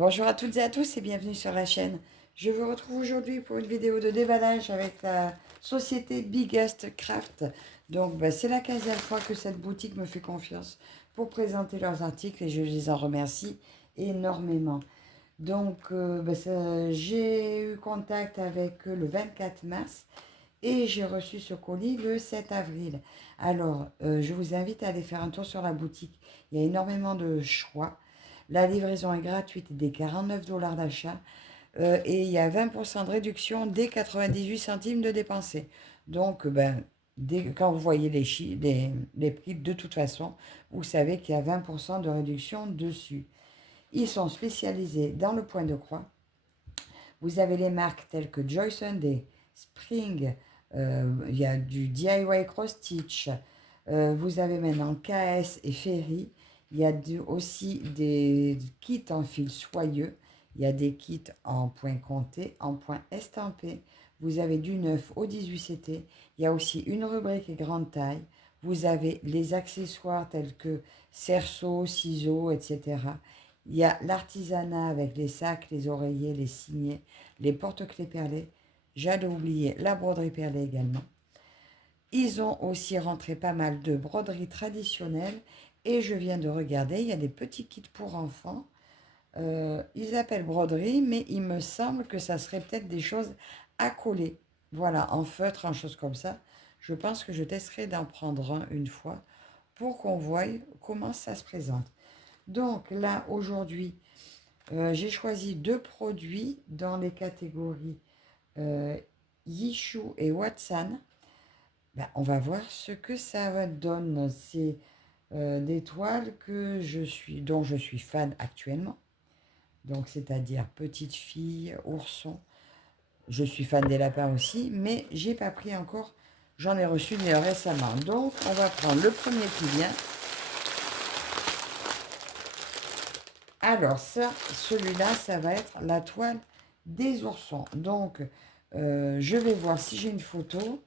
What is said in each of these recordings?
Bonjour à toutes et à tous et bienvenue sur la chaîne. Je vous retrouve aujourd'hui pour une vidéo de déballage avec la société Biggest Craft. Donc c'est la 15e fois que cette boutique me fait confiance pour présenter leurs articles et je les en remercie énormément. Donc j'ai eu contact avec eux le 24 mars et j'ai reçu ce colis le 7 avril. Alors je vous invite à aller faire un tour sur la boutique. Il y a énormément de choix. La livraison est gratuite dès 49 $ d'achat et il y a 20% de réduction dès 98 centimes de dépensés. Donc, quand vous voyez les prix, de toute façon, vous savez qu'il y a 20% de réduction dessus. Ils sont spécialisés dans le point de croix. Vous avez les marques telles que Joy Sunday, Spring, il y a du DIY Cross Stitch, vous avez maintenant KS et Ferry. Il y a aussi des kits en fil soyeux. Il y a des kits en point compté, en point estampé. Vous avez du 9 au 18 CT. Il y a aussi une rubrique grande taille. Vous avez les accessoires tels que cerceaux, ciseaux, etc. Il y a l'artisanat avec les sacs, les oreillers, les signets, les porte-clés perlés. J'allais oublier la broderie perlée également. Ils ont aussi rentré pas mal de broderies traditionnelles. Et je viens de regarder, il y a des petits kits pour enfants. Ils appellent broderie, mais il me semble que ça serait peut-être des choses à coller. Voilà, en feutre, en choses comme ça. Je pense que je testerai d'en prendre un une fois pour qu'on voie comment ça se présente. Donc là, aujourd'hui, j'ai choisi deux produits dans les catégories euh, Yishu et Watson. On va voir ce que ça donne. C'est des toiles dont je suis fan actuellement. Donc, c'est-à-dire petite fille, ourson. Je suis fan des lapins aussi, mais j'ai pas pris encore. J'en ai reçu récemment. Donc, on va prendre le premier qui vient. Alors, celui-là, ça va être la toile des oursons. Donc, je vais voir si j'ai une photo.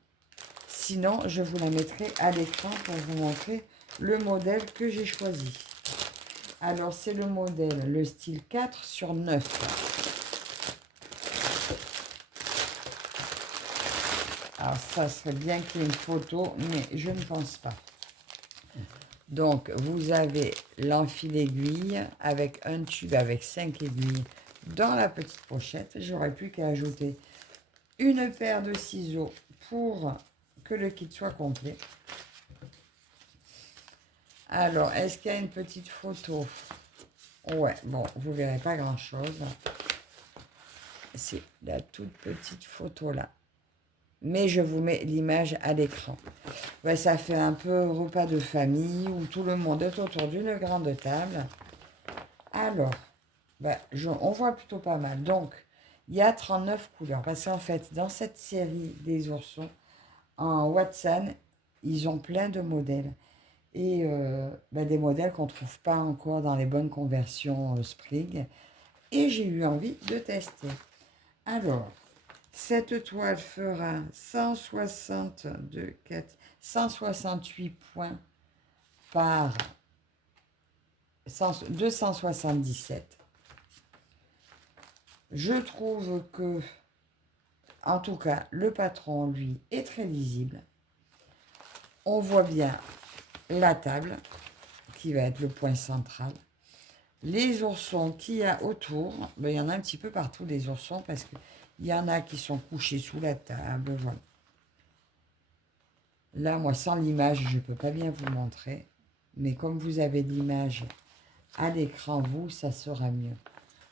Sinon, je vous la mettrai à l'écran pour vous montrer le modèle que j'ai choisi. Alors, c'est le modèle, le style 4/9. Alors, ça serait bien qu'il y ait une photo, mais je ne pense pas. Donc, vous avez l'enfil aiguille avec un tube avec 5 aiguilles dans la petite pochette. J'aurais plus qu'à ajouter une paire de ciseaux pour que le kit soit complet. Alors, est-ce qu'il y a une petite photo? Ouais, bon, vous verrez pas grand-chose. C'est la toute petite photo là. Mais je vous mets l'image à l'écran. Ouais, ça fait un peu repas de famille où tout le monde est autour d'une grande table. Alors, on voit plutôt pas mal. Donc, il y a 39 couleurs. Parce qu'en fait, dans cette série des oursons, en Watson, ils ont plein de modèles. Et des modèles qu'on ne trouve pas encore dans les bonnes conversions Spring. Et j'ai eu envie de tester. Alors, cette toile fera 168 points par 277. Je trouve que, en tout cas, le patron, lui, est très lisible. On voit bien la table, qui va être le point central. Les oursons qu'il y a autour, il y en a un petit peu partout, les oursons, parce qu'il y en a qui sont couchés sous la table, voilà. Là, moi, sans l'image, je ne peux pas bien vous montrer. Mais comme vous avez l'image à l'écran, vous, ça sera mieux.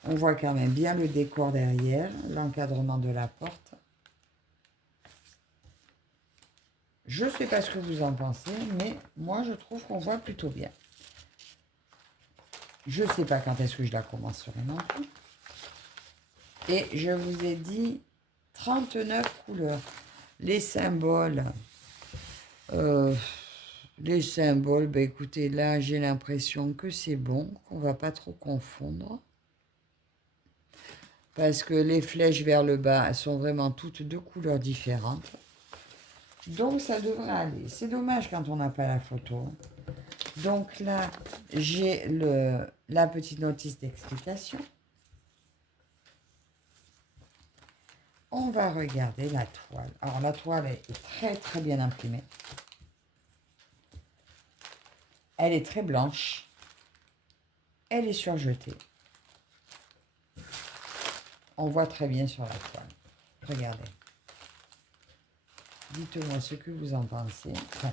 On voit quand même bien le décor derrière, l'encadrement de la porte. Je ne sais pas ce que vous en pensez, mais moi, je trouve qu'on voit plutôt bien. Je ne sais pas quand est-ce que je la commencerai non plus. Et je vous ai dit 39 couleurs. Les symboles, écoutez, là, j'ai l'impression que c'est bon, qu'on ne va pas trop confondre. Parce que les flèches vers le bas, elles sont vraiment toutes de couleurs différentes. Donc, ça devrait aller. C'est dommage quand on n'a pas la photo. Donc là, j'ai la petite notice d'explication. On va regarder la toile. Alors, la toile est très, très bien imprimée. Elle est très blanche. Elle est surjetée. On voit très bien sur la toile. Regardez. Dites-moi ce que vous en pensez. Enfin,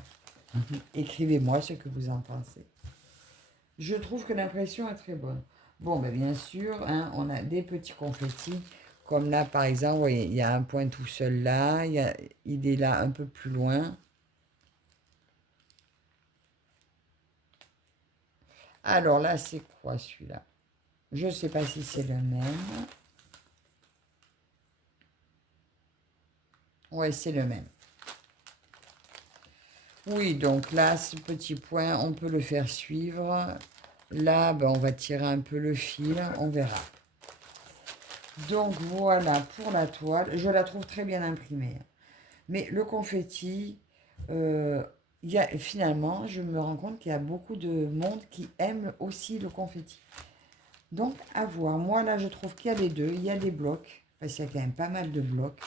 écrivez-moi ce que vous en pensez. Je trouve que l'impression est très bonne. Bon, ben bien sûr, hein, on a des petits confettis. Comme là, par exemple, vous voyez, il y a un point tout seul là. Il est là un peu plus loin. Alors là, c'est quoi celui-là? Je ne sais pas si c'est le même. Oui, c'est le même. Oui, donc là, ce petit point, on peut le faire suivre. Là, ben, on va tirer un peu le fil, on verra. Donc voilà pour la toile. Je la trouve très bien imprimée. Mais le confetti, finalement, je me rends compte qu'il y a beaucoup de monde qui aime aussi le confetti. Donc, à voir. Moi, là, je trouve qu'il y a les deux. Il y a des blocs, parce qu'il y a quand même pas mal de blocs.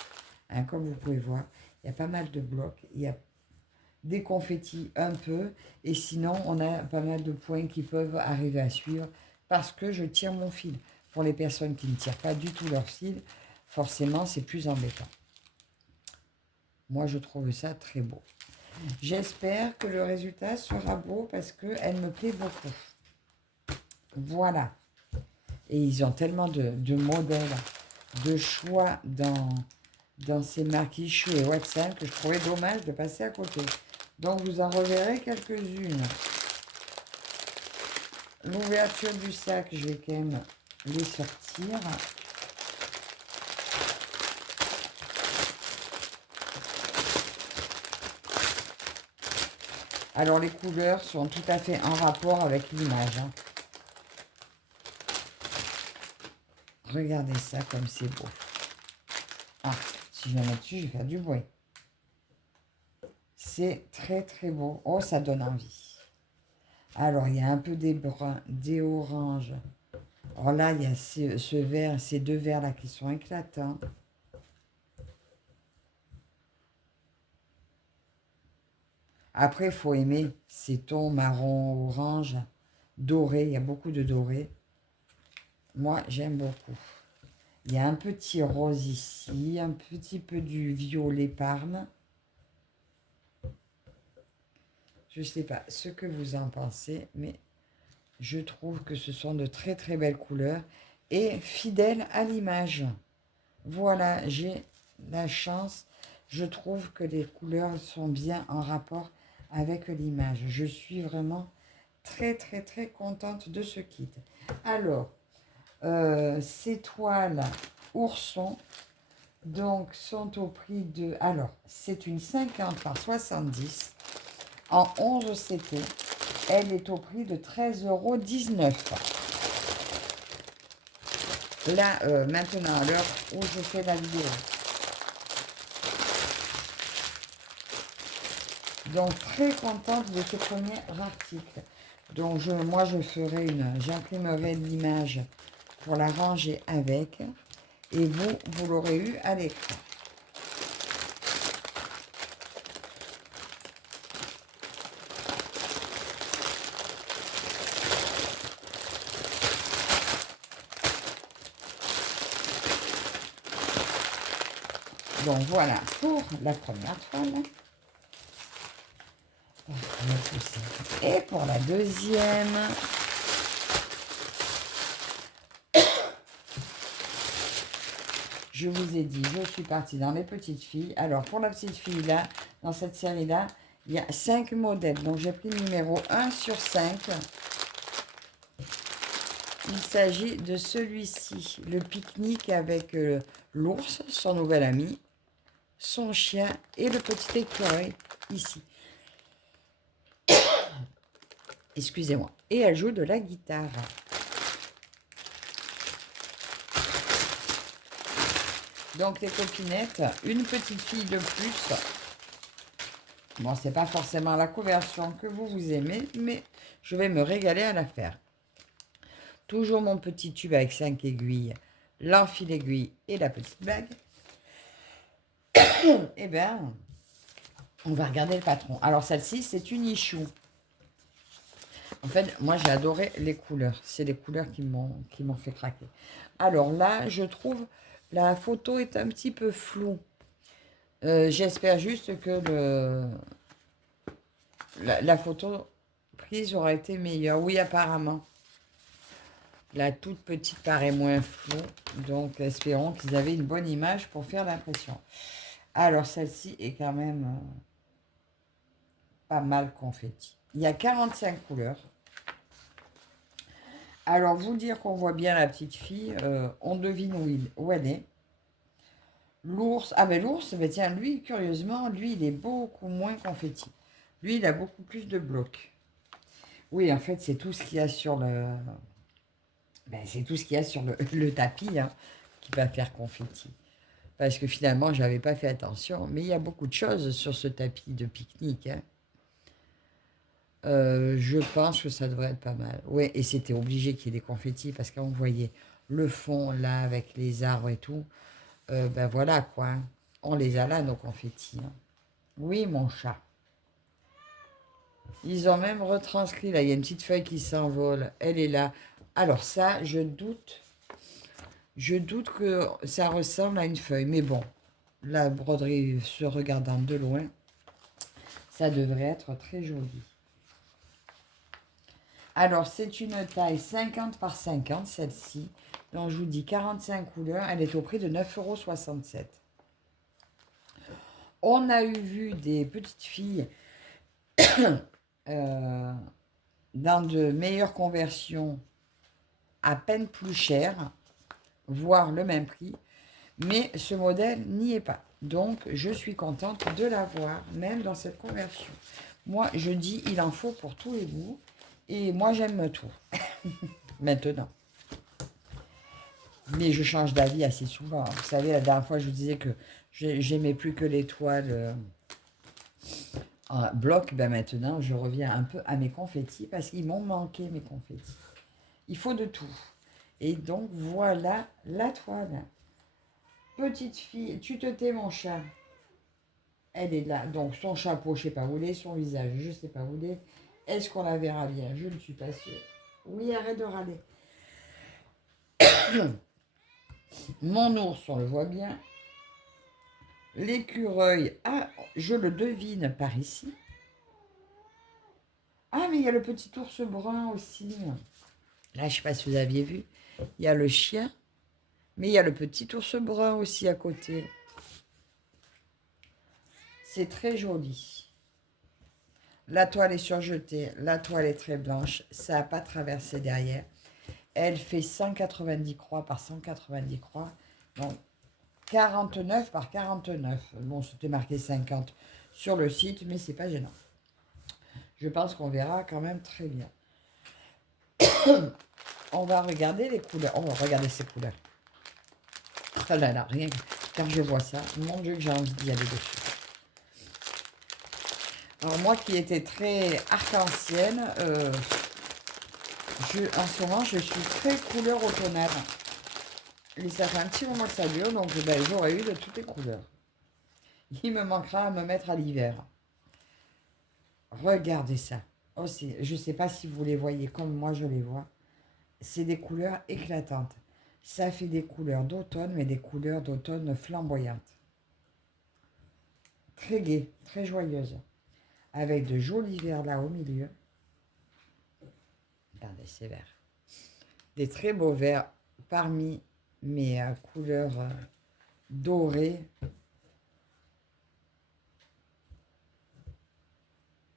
Hein, comme vous pouvez voir, il y a pas mal de blocs. Il y a des confettis un peu. Et sinon, on a pas mal de points qui peuvent arriver à suivre parce que je tire mon fil. Pour les personnes qui ne tirent pas du tout leur fil, forcément, c'est plus embêtant. Moi, je trouve ça très beau. J'espère que le résultat sera beau parce qu'elle me plaît beaucoup. Voilà. Et ils ont tellement de modèles, de choix dans ces marques Issue et WhatsApp que je trouvais dommage de passer à côté. Donc, vous en reverrez quelques-unes. L'ouverture du sac, je vais quand même les sortir. Alors, les couleurs sont tout à fait en rapport avec l'image. Hein. Regardez ça comme c'est beau. Ah, si je la mets dessus, je vais faire du bruit. C'est très très beau. Oh, ça donne envie. Alors, il y a un peu des bruns, des oranges. Alors là, il y a ce vert, ces deux verts là qui sont éclatants. Après, il faut aimer ces tons marron, orange, doré. Il y a beaucoup de doré. Moi, j'aime beaucoup. Il y a un petit rose ici, un petit peu du violet parme. Je ne sais pas ce que vous en pensez, mais je trouve que ce sont de très très belles couleurs et fidèles à l'image. Voilà, j'ai la chance. Je trouve que les couleurs sont bien en rapport avec l'image. Je suis vraiment très très très contente de ce kit. Alors, ces toiles ourson donc sont au prix de... Alors, c'est une 50 par 70 en 11 CT. Elle est au prix de 13,19 €. Là, maintenant, à l'heure où je fais la vidéo. Donc, très contente de ce premier article. Donc, moi, j'imprimerai l'image pour la ranger avec. Et vous l'aurez eu à l'écran. Donc, voilà pour la première toile. Et pour la deuxième, je vous ai dit, je suis partie dans les petites filles. Alors, pour la petite fille, là, dans cette série-là, il y a 5 modèles. Donc, j'ai pris le numéro 1 sur 5. Il s'agit de celui-ci, le pique-nique avec l'ours, son nouvel ami, son chien et le petit écureuil, ici. Excusez-moi. Et elle joue de la guitare. Donc, les copinettes, une petite fille de plus. Bon, c'est pas forcément la couverture que vous aimez, mais je vais me régaler à la faire. Toujours mon petit tube avec 5 aiguilles, l'enfil aiguille et la petite bague. Eh bien, on va regarder le patron. Alors, celle-ci, c'est une Ichou. En fait, moi, j'ai adoré les couleurs. C'est les couleurs qui m'ont fait craquer. Alors là, je trouve la photo est un petit peu floue. J'espère juste que la photo prise aura été meilleure. Oui, apparemment. La toute petite paraît moins floue. Donc, espérons qu'ils avaient une bonne image pour faire l'impression. Alors, celle-ci est quand même pas mal confetti. Il y a 45 couleurs. Alors, vous dire qu'on voit bien la petite fille, on devine où elle est. L'ours, ah ben l'ours, ben tiens, lui, curieusement, lui, il est beaucoup moins confetti. Lui, il a beaucoup plus de blocs. Oui, en fait, c'est tout ce qu'il y a sur le... Ben, c'est tout ce qu'il y a sur le tapis hein, qui va faire confetti. Parce que finalement, je n'avais pas fait attention. Mais il y a beaucoup de choses sur ce tapis de pique-nique. Hein. Je pense que ça devrait être pas mal. Oui, et c'était obligé qu'il y ait des confettis parce qu'on voyait le fond là avec les arbres et tout. Ben voilà quoi. Hein. On les a là, nos confettis. Hein. Oui, mon chat. Ils ont même retranscrit, là, il y a une petite feuille qui s'envole. Elle est là. Alors ça, je doute que ça ressemble à une feuille. Mais bon, la broderie se regardant de loin, ça devrait être très joli. Alors, c'est une taille 50 par 50, celle-ci. Donc, je vous dis 45 couleurs. Elle est au prix de 9,67 €. On a vu des petites filles dans de meilleures conversions à peine plus cher, voire le même prix. Mais ce modèle n'y est pas. Donc, je suis contente de l'avoir, même dans cette conversion. Moi, je dis, il en faut pour tous les goûts. Et moi, j'aime tout. Maintenant. Mais je change d'avis assez souvent. Vous savez, la dernière fois, je vous disais que j'aimais plus que les toiles en bloc. Ben maintenant, je reviens un peu à mes confettis parce qu'ils m'ont manqué, mes confettis. Il faut de tout. Et donc, voilà la toile. Petite fille, tu te tais, mon chat. Elle est là. Donc, son chapeau, je ne sais pas où il est. Son visage, je ne sais pas où il est. Est-ce qu'on la verra bien? Je ne suis pas sûre. Oui, arrête de râler. Mon ours, on le voit bien. L'écureuil, ah, je le devine par ici. Ah, mais il y a le petit ours brun aussi. Là, je ne sais pas si vous aviez vu. Il y a le chien, mais il y a le petit ours brun aussi à côté. C'est très joli. La toile est surjetée, la toile est très blanche, ça n'a pas traversé derrière. Elle fait 190 croix par 190 croix. Donc, 49 par 49. Bon, c'était marqué 50 sur le site, mais c'est pas gênant. Je pense qu'on verra quand même très bien. On va regarder les couleurs. On va regarder ces couleurs. Oh là là, rien que quand je vois ça, mon Dieu, que j'ai envie d'y aller dessus. Alors moi qui étais très arc-en-ciel, en ce moment, je suis très couleur automnale. Et ça fait un petit moment que ça dure, donc ben, j'aurais eu de toutes les couleurs. Il me manquera à me mettre à l'hiver. Regardez ça. Oh, je ne sais pas si vous les voyez comme moi je les vois. C'est des couleurs éclatantes. Ça fait des couleurs d'automne, mais des couleurs d'automne flamboyantes. Très gaies, très joyeuses. Avec de jolis verts là au milieu. Regardez, c'est vert. Des très beaux verts parmi mes couleurs dorées.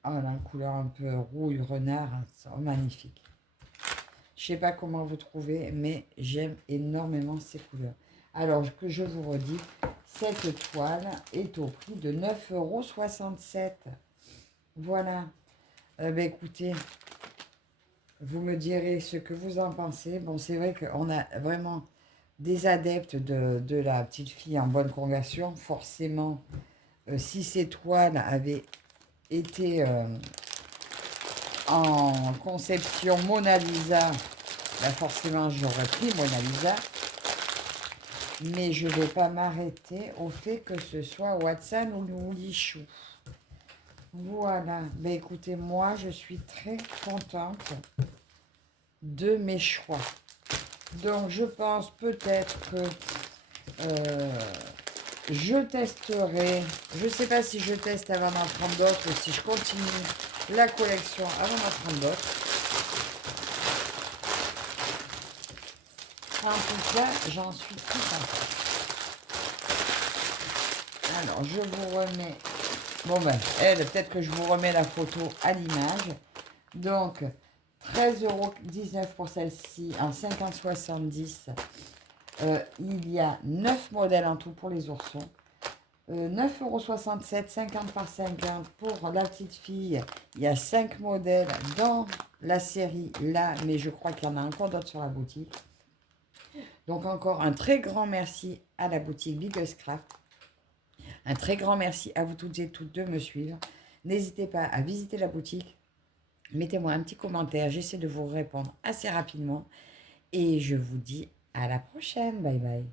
Oh, la couleur un peu rouille, renard, c'est magnifique. Je ne sais pas comment vous trouvez, mais j'aime énormément ces couleurs. Alors, que je vous redis, cette toile est au prix de 9,67 €. Voilà. Ben, écoutez, vous me direz ce que vous en pensez. Bon, c'est vrai qu'on a vraiment des adeptes de la petite fille en bonne conversion. Forcément, si ces toiles avaient été en conception Mona Lisa, ben forcément j'aurais pris Mona Lisa. Mais je ne vais pas m'arrêter au fait que ce soit Watson ou Loulichou. Voilà. Ben écoutez, moi, je suis très contente de mes choix. Donc, je pense peut-être que je testerai. Je ne sais pas si je teste avant d'en prendre d'autres ou si je continue la collection avant d'en prendre d'autres. En tout cas, j'en suis tout contente. Alors, je vous remets... Bon ben, peut-être que je vous remets la photo à l'image. Donc, 13,19 € pour celle-ci en 50-70. Il y a 9 modèles en tout pour les oursons. 9,67 €, 50 par 50 pour la petite fille. Il y a 5 modèles dans la série là, mais je crois qu'il y en a encore d'autres sur la boutique. Donc encore un très grand merci à la boutique Biggest Craft. Un très grand merci à vous toutes et toutes de me suivre. N'hésitez pas à visiter la boutique. Mettez-moi un petit commentaire, j'essaie de vous répondre assez rapidement. Et je vous dis à la prochaine. Bye bye.